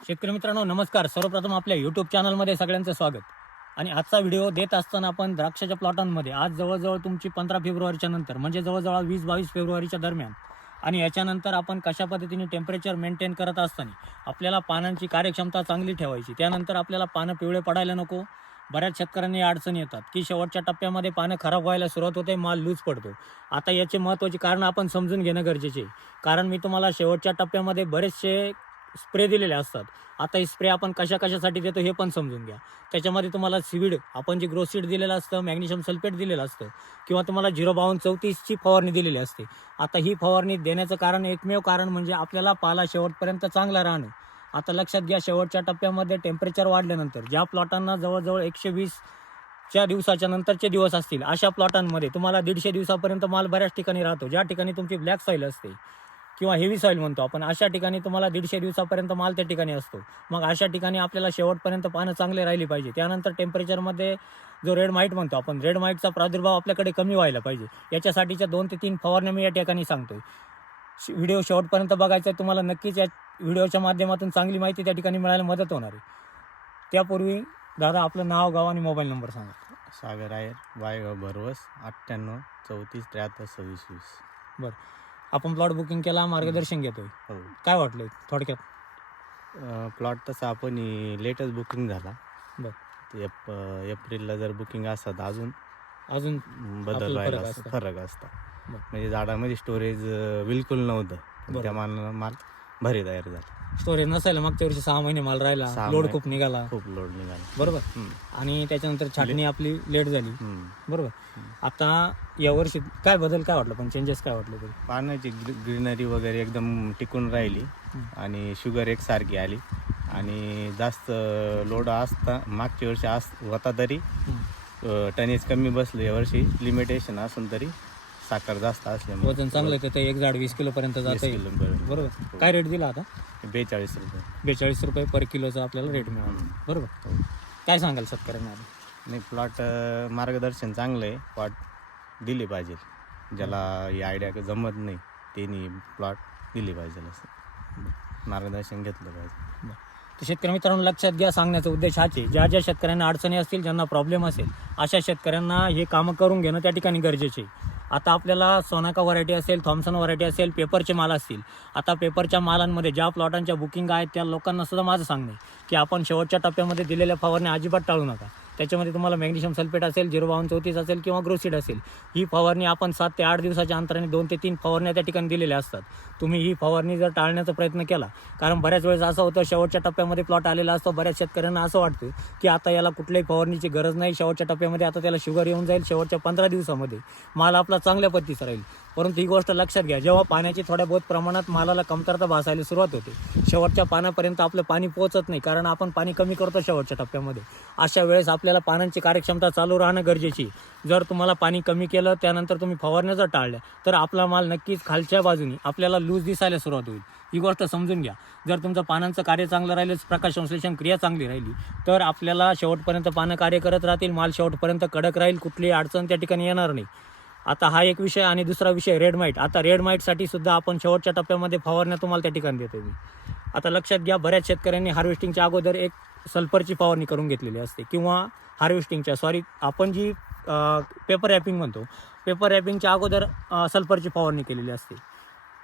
शेतकरी मित्रांनो नमस्कार. सर्वप्रथम आपल्या यूट्यूब चॅनलमध्ये सगळ्यांचं स्वागत. आणि आजचा व्हिडिओ देत असताना आपण द्राक्षाच्या प्लॉटांमध्ये आज जवळजवळ तुमची पंधरा फेब्रुवारीच्या नंतर म्हणजे जवळजवळ वीस बावीस फेब्रुवारीच्या दरम्यान आणि याच्यानंतर आपण कशा पद्धतीने टेम्परेचर मेंटेन करत असताना आपल्याला पानांची कार्यक्षमता चांगली ठेवायची त्यानंतर आपल्याला पानं पिवळे पडायला नको बऱ्याच शेतकऱ्यांनी अडचणी येतात की शेवटच्या टप्प्यामध्ये पानं खराब व्हायला सुरुवात होते माल लूज पडतो. आता याचे महत्त्वाचे कारण आपण समजून घेणं गरजेचे आहे. कारण मी तुम्हाला शेवटच्या टप्प्यामध्ये बरेचसे स्प्रे दिलेले असतात. आता हे स्प्रे आपण कशा कशासाठी देतो हे पण समजून घ्या. त्याच्यामध्ये तुम्हाला सिविड आपण जे ग्रोसीड दिलेलं असतं मॅग्नेशियम सल्फेट दिलेलं असतं किंवा तुम्हाला झिरो बावन्न चौतीसची फवारणी दिलेली असते. आता ही फवारणी देण्याचं कारण एकमेव कारण म्हणजे आपल्याला पाला शेवटपर्यंत चांगला राहणं. आता लक्षात घ्या शेवटच्या टप्प्यामध्ये टेम्परेचर वाढल्यानंतर ज्या प्लॉटांना जवळजवळ एकशे वीसच्या दिवसाच्या नंतरचे दिवस असतील अशा प्लॉटांमध्ये तुम्हाला दीडशे दिवसापर्यंत माल बऱ्याच ठिकाणी राहतो. ज्या ठिकाणी तुमची ब्लॅक सॉईल असते. किंवा हेवी सॉईल म्हणतो आपण अशा ठिकाणी तुम्हाला दीडशे दिवसापर्यंत माल त्या ठिकाणी असतो. मग अशा ठिकाणी आपल्याला शेवटपर्यंत पानं चांगले राहिली पाहिजे. त्यानंतर टेम्परेचरमध्ये जो रेड माईट म्हणतो आपण रेड माईटचा प्रादुर्भाव आपल्याकडे कमी व्हायला पाहिजे. याच्यासाठीच्या दोन ते तीन फवारण्या मी या ठिकाणी सांगतोय. श- व्हिडिओ शेवटपर्यंत बघायचा आहे तुम्हाला नक्कीच या व्हिडिओच्या माध्यमातून चांगली माहिती त्या ठिकाणी मिळायला मदत होणार आहे. त्यापूर्वी दादा आपलं नाव गाव आणि मोबाईल नंबर सांगा. सागर आयर वायगाव भरवस अठ्ठ्याण्णव चौतीस त्र्याहत्तर सव्वीस वीस. आपण प्लॉट बुकिंग केला मार्गदर्शन घेतोय हो काय वाटलं थोडक्यात प्लॉट तसा आपण लेटेस्ट बुकिंग झाला बर. ते एप एप्रिलला जर बुकिंग असतं तर अजून अजून बदल आपल्याला राहिला फरक असता असता. फरक असता बर. म्हणजे झाडामध्ये स्टोरेज बिलकुल नव्हतं पण बरोबर. त्या माल माल भारी तयार झाला स्टोरेज नसायला मागच्या वर्षी सहा महिने माल राहिला. सहा लोड महिने. खूप निघाला. खूप लोड निघाला. बरोबर? हम्म. आणि त्याच्यानंतर छाटणी आपली लेट झाली. हम्म. बरोबर? आता या वर्षी काय बदल काय वाटलं? पण चेंजेस काय वाटलं तरी? पानाची ग्रीनरी वगैरे एकदम टिकून राहिली. आणि शुगर एकसारखी आली. आणि जास्त लोड असता मागच्या वर्षी अस होता तरी टनेज कमी बसलं यावर्षी लिमिटेशन असून तरी. साखर जास्त असल्यामुळे. वजन चांगलं आहे, तर ते एक झाड वीस किलो पर्यंत जात पर्यंत. बरोबर. काय रेट दिला आता? बेचाळीस रुपये. बेचाळीस रुपये पर किलोचा आपल्याला रेट मिळाला. बरोबर. काय सांगाल शेतकऱ्यांना आता? नाही प्लॉट मार्गदर्शन चांगलं आहे. प्लॉट दिले पाहिजे. ज्याला ही आयडिया जमत नाही त्यांनी प्लॉट दिले पाहिजे असं. मार्गदर्शन घेतलं पाहिजे. तर शेतकरी मित्रांनो लक्षात घ्या सांगण्याचा उद्देश हाच आहे. ज्या ज्या शेतकऱ्यांना अडचणी असतील ज्यांना प्रॉब्लेम असेल अशा शेतकऱ्यांना हे कामं करून घेणं त्या ठिकाणी गरजेचे आहे. आता आपल्याला सोनाका व्हरायटी असेल थॉम्सन व्हरायटी असेल पेपरचे माल असतील. आता पेपरच्या मालांमध्ये ज्या प्लॉटांच्या बुकिंग आहेत त्या लोकांना सुद्धा माझं सांगणे की आपण शेवटच्या टप्प्यामध्ये दिलेल्या फवारण्या अजिबात टाळू नका. त्याच्यामध्ये तुम्हाला मॅग्नेशियम सल्फेट असेल झिरो बावन चौतीस असेल किंवा ग्रोसिड असेल ही फवारणी आपण सात ते आठ दिवसाच्या अंतराने दोन ते तीन फवारण्या त्या ठिकाणी दिलेल्या असतात. तुम्ही ही फवारणी जर टाळण्याचा प्रयत्न केला कारण बऱ्याच वेळेस असं होतं शेवटच्या टप्प्यामध्ये प्लॉट आलेला असतो बऱ्याच शेतकऱ्यांना असं वाटतं की आता याला कुठल्याही फवारणीची गरज नाही शेवटच्या टप्प्यामध्ये आता त्याला शुगर येऊन जाईल शेवटच्या पंधरा दिवसामध्ये माल आपला चांगल्या पद्धतीचा राहील. परंतु ही गोष्ट लक्षात घ्या जेव्हा पाण्याची थोड्या बहुत प्रमाणात मालाला कमतरता भासायला सुरुवात होते शेवटच्या पाण्यापर्यंत आपलं पाणी पोहोचत नाही कारण आपण पाणी कमी करतो शेवटच्या टप्प्यामध्ये. अशा वेळेस आपल्याला पाण्याची कार्यक्षमता चालू राहणं गरजेची. जर तुम्हाला पाणी कमी केलं त्यानंतर तुम्ही फवारण्या जर टाळल्या तर आपला माल नक्कीच खालच्या बाजूनी आपल्याला लूज दिसायला सुरुवात होईल. ही गोष्ट समजून घ्या. जर तुमचं पानांचं कार्य चांगलं राहिलं प्रकाश संश्लेषण क्रिया चांगली राहिली तर आपल्याला शेवटपर्यंत पानं कार्य करत राहतील माल शेवटपर्यंत कडक राहील कुठलीही अडचण त्या ठिकाणी येणार नाही. आता हा एक विषय आणि दुसरा विषय रेड माईट आता रेड माईटसाठी सुद्धा आपण शेवटच्या टप्प्यामध्ये फवारण्या तुम्हाला त्या ठिकाणी देतो आता लक्षात घ्या बऱ्याच शेतकऱ्यांनी हार्वेस्टिंगच्या अगोदर एक सल्फरची फवारणी करून घेतलेली असते किंवा हार्वेस्टिंगच्या सॉरी आपण जी पेपर रॅपिंग म्हणतो पेपर रॅपिंगच्या अगोदर सल्फरची फवारणी केलेली असते.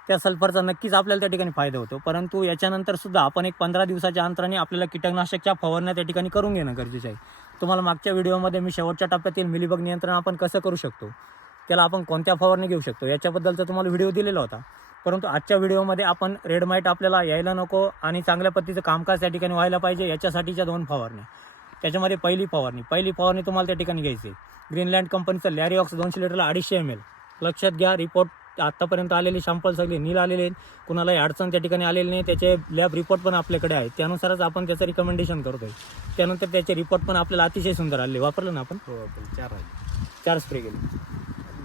त्या सल्फरचा नक्कीच आपल्याला त्या ठिकाणी फायदा होतो परंतु याच्यानंतर सुद्धा आपण एक पंधरा दिवसाच्या अंतराने आपल्याला कीटकनाशकच्या फवारण्या त्या ठिकाणी करून घेणं गरजेचं आहे. तुम्हाला मागच्या व्हिडिओमध्ये मी शेवटच्या टप्प्यातील मिलीबग नियंत्रण आपण कसं करू शकतो? त्याला आपण कोणत्या फवारणी घेऊ शकतो? याच्याबद्दलचा तुम्हाला व्हिडिओ दिलेला होता. परंतु आजच्या व्हिडिओमध्ये आपण रेड माईट आपल्याला यायला नको आणि चांगल्या पद्धतीचं कामकाज त्या ठिकाणी व्हायला पाहिजे याच्यासाठीच्या दोन फवारण्या. त्याच्यामध्ये पहिली फवारणी. पहिली फवारणी तुम्हाला त्या ठिकाणी घ्यायची आहे. ग्रीनलँड कंपनीचं लॅरिऑक्स दोनशे लिटरला अडीचशे एम एल लक्षात घ्या रिपोर्ट आत्तापर्यंत आलेले शॅम्पल सगळे नील आलेले आहेत. कुणालाही अडचण त्या ठिकाणी आलेली नाही. त्याचे लॅब रिपोर्ट पण आपल्याकडे आहेत. त्यानुसारच आपण त्याचं रिकमेंडेशन करतोय. त्यानंतर त्याचे रिपोर्ट पण आपल्याला अतिशय सुंदर आले वापरलं ना आपण? हो चार आहे चार स्प्रे केले.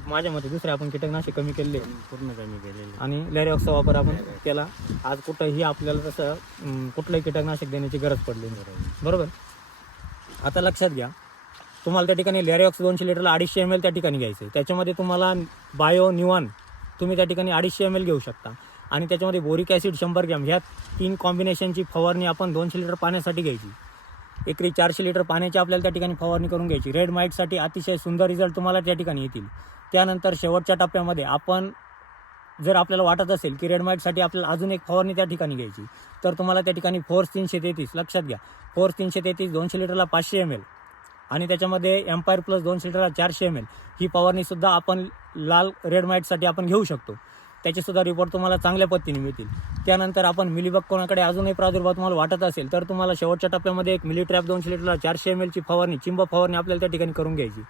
माझ्या मते दुसरे आपण कीटकनाशक कमी केले. पूर्ण कमी केलेले. आणि लॅरिऑक्सचा वापर आपण केला. आज कुठंही आपल्याला तसं अं, कुठलंही कीटकनाशक देण्याची गरज पडली नाही. बरोबर? आता लक्षात घ्या. तुम्हाला त्या ठिकाणी लॅरिऑक्स दोनशे लिटरला अडीचशे एम एल त्या ठिकाणी घ्यायचं आहे. त्याच्यामध्ये तुम्हाला बायो निवान तुम्ही त्या ठिकाणी अडीचशे एम एल घेऊ शकता. आणि त्याच्यामध्ये बोरिक ॲसिड शंभर ग्रॅम ह्या तीन कॉम्बिनेशनची फवारणी आपण दोनशे लिटर पाण्यासाठी घ्यायची. एकरी चारशे लिटर पाण्याची आपल्याला त्या ठिकाणी फवारणी करून घ्यायची. रेड माईटसाठी अतिशय सुंदर रिझल्ट तुम्हाला त्या ठिकाणी येतील. त्यानंतर शेवटच्या टप्प्यामध्ये आपण जर आपल्याला वाटत असेल की रेड माईटसाठी आपल्याला अजून एक फवारणी त्या ठिकाणी घ्यायची तर तुम्हाला त्या ठिकाणी फोर्स तीनशे तेहतीस लक्षात घ्या. फोर्स तीनशे तेहतीस दोनशे लिटरला पाचशे एम एल आणि त्याच्यामध्ये एम्पायर प्लस दोनशे लिटरला चारशे एम एल ही फवारणीसुद्धा आपण लाल रेड माईटसाठी आपण घेऊ शकतो. त्याचेसुद्धा रिपोर्ट तुम्हाला चांगल्या पद्धतीने मिळतील. त्यानंतर आपण मिलीबग कोणाकडे अजूनही प्रादुर्भाव तुम्हाला वाटत असेल तर तुम्हाला शेवटच्या टप्प्यामध्ये एक मिली ट्रॅप दोनशे लिटरला चारशे एम एलची फवारणी चिंब फवारणी आपल्याला त्या ठिकाणी करून घ्यायची.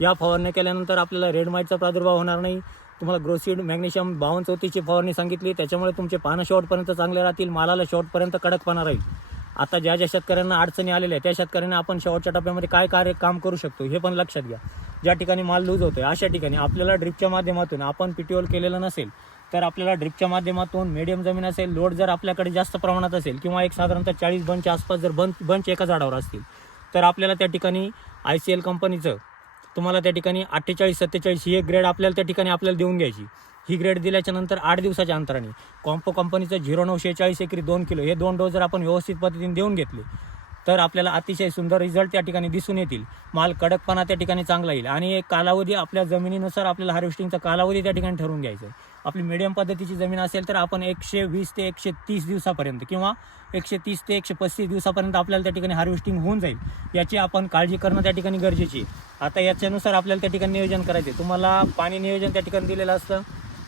या फवारणी केल्यानंतर आपल्याला रेड माईटचा प्रादुर्भाव होणार नाही. तुम्हाला ग्रोसिड मॅग्नेशियम बावन्न चौतीसची फवारणी सांगितली. त्याच्यामुळे तुमचे पानं शेवटपर्यंत चांगले राहतील मालाला शेवटपर्यंत कडकपणा राहील. आता ज्या ज्या शेतकऱ्यांना अडचणी आलेल्या आहेत त्या शेतकऱ्यांना आपण शेवटच्या टप्प्यामध्ये काय कार्य काम करू शकतो हे पण लक्षात घ्या. ज्या ठिकाणी माल लूज होतोय अशा ठिकाणी आपल्याला ड्रिपच्या माध्यमातून आपण पीटीओल केलेलं नसेल तर आपल्याला ड्रिपच्या माध्यमातून मिडियम जमीन असेल लोड जर आपल्याकडे जास्त प्रमाणात असेल किंवा एक साधारणतः चाळीस बंच आसपास जर बंच बंच एका झाडावर असतील तर आपल्याला त्या ठिकाणी आय सी एल कंपनीचं तुम्हाला त्या ठिकाणी अठ्ठेचाळीस सत्तेचाळीस ही एक ग्रेड आपल्याला त्या ठिकाणी आपल्याला देऊन घ्यायची. ही ग्रेड दिल्याच्या नंतर आठ दिवसाच्या अंतराने. कॉम्पो कंपनीचं झिरो नऊशे चाळीस एकरी दोन किलो हे दोन डोस जर आपण व्यवस्थित पद्धतीने देऊन घेतले तर आपल्याला अतिशय सुंदर रिझल्ट त्या ठिकाणी दिसून येतील. माल कडकपणा त्या ठिकाणी चांगला येईल. आणि एक कालावधी आपल्या जमिनीनुसार आपल्याला हार्वेस्टिंगचा कालावधी त्या ठिकाणी ठरवून घ्यायचा आहे. आपली मिडियम पद्धतीची जमीन असेल तर आपण एकशे वीस ते एकशे तीस दिवसापर्यंत किंवा एकशे तीस ते एकशे पस्तीस दिवसापर्यंत आपल्याला त्या ठिकाणी हार्वेस्टिंग होऊन जाईल. याची आपण काळजी करणं त्या ठिकाणी गरजेची आहे. आता याच्यानुसार आपल्याला त्या ठिकाणी नियोजन करायचे तुम्हाला पाणी नियोजन त्या ठिकाणी दिलेलं असतं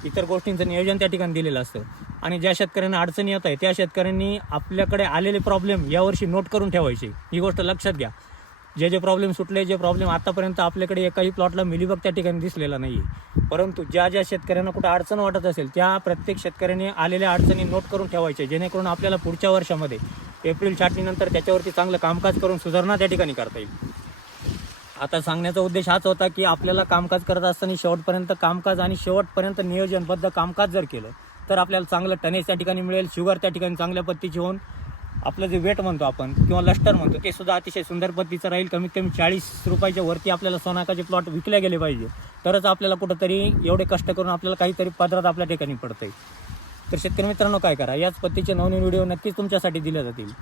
इतर गोष्टींचं नियोजन त्या ठिकाणी दिलेलं असतं. आणि ज्या शेतकऱ्यांना अडचणी येत आहे त्या शेतकऱ्यांनी आपल्याकडे आलेले प्रॉब्लेम यावर्षी नोट करून ठेवायचे. ही गोष्ट लक्षात घ्या. जे जे प्रॉब्लेम सुटले जे प्रॉब्लेम आतापर्यंत आपल्याकडे एकाही प्लॉटला मिलीबग त्या ठिकाणी दिसलेला नाही आहे परंतु ज्या ज्या शेतकऱ्यांना कुठं अडचण वाटत असेल त्या प्रत्येक शेतकऱ्याने आलेल्या अडचणी नोट करून ठेवायचे जेणेकरून आपल्याला पुढच्या वर्षामध्ये एप्रिल छाटणीनंतर त्याच्यावरती चांगलं कामकाज करून सुधारणा त्या ठिकाणी करता येईल. आता सांगण्याचा उद्देश हाच होता की आपल्याला कामकाज करत असताना शेवटपर्यंत कामकाज आणि शेवटपर्यंत नियोजनबद्ध कामकाज जर केलं तर आपल्याला चांगलं टनेज त्या ठिकाणी मिळेल शुगर त्या ठिकाणी चांगल्या पद्धतीची होऊन आपलं जे वेट म्हणतो आपण किंवा लष्टर म्हणतो ते सुद्धा अतिशय सुंदर पद्धतीचं राहील. कमीत कमी चाळीस रुपयाच्या वरती आपल्याला सोनाकाचे प्लॉट विकले गेले पाहिजे. तरच आपल्याला कुठंतरी एवढे कष्ट करून आपल्याला काहीतरी पदरात आपल्या ठिकाणी पडतंय. तर शेतकरी मित्रांनो काय करा? याच पद्धतीचे नवनवीन व्हिडिओ नक्कीच तुमच्यासाठी दिले जातील.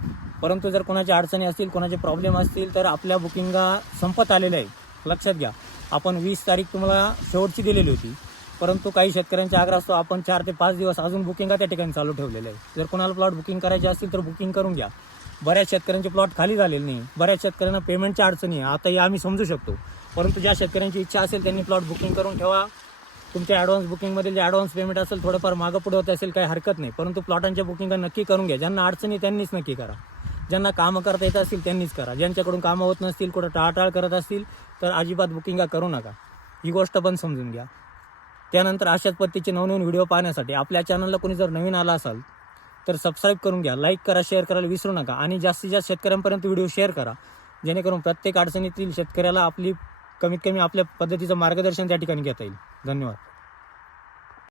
परंतु जर कोणाच्या अडचणी असतील कोणाचे प्रॉब्लेम असतील तर आपल्या बुकिंगा संपत आलेल्या आहे. लक्षात घ्या. आपण वीस तारीख तुम्हाला शेवटची दिलेली होती. परंतु काही शेतकऱ्यांच्या आग्रहास्तव आपण चार ते पाच दिवस अजून बुकिंगा त्या ठिकाणी चालू ठेवलेलं आहे जर कोणाला प्लॉट बुकिंग करायचे असतील तर बुकिंग करून घ्या. बऱ्याच शेतकऱ्यांचे प्लॉट खाली झालेले नाही. बऱ्याच शेतकऱ्यांना पेमेंटच्या अडचणी आहे. आता हे आम्ही समजू शकतो. परंतु ज्या शेतकऱ्यांची इच्छा असेल त्यांनी प्लॉट बुकिंग करून ठेवा. तुमच्या ॲडव्हान्स बुकिंगमधील जे ॲडव्हान्स पेमेंट असेल थोडंफार मागं पुढे होत असेल काही हरकत नाही. परंतु प्लॉटांच्या बुकिंग नक्की करून घ्या. ज्यांना अडचणी त्यांनीच नक्की करा. ज्यांना कामं करता येत असतील त्यांनीच करा. ज्यांच्याकडून कामं होत नसतील कुठं टाळाटाळ करत असतील तर अजिबात बुकिंगा करू नका. ही गोष्ट पण समजून घ्या. त्यानंतर अशाच पद्धतीचे नवनवीन व्हिडिओ पाहण्यासाठी आपल्या चॅनलला कोणी जर नवीन आला असाल तर सबस्क्राईब करून घ्या. लाईक करा शेअर करायला विसरू नका. आणि जास्तीत जास्त शेतकऱ्यांपर्यंत व्हिडिओ शेअर करा. जेणेकरून प्रत्येक अडचणीतील शेतकऱ्याला आपली कमीत कमी आपल्या पद्धतीचं मार्गदर्शन त्या ठिकाणी घेता येईल. धन्यवाद.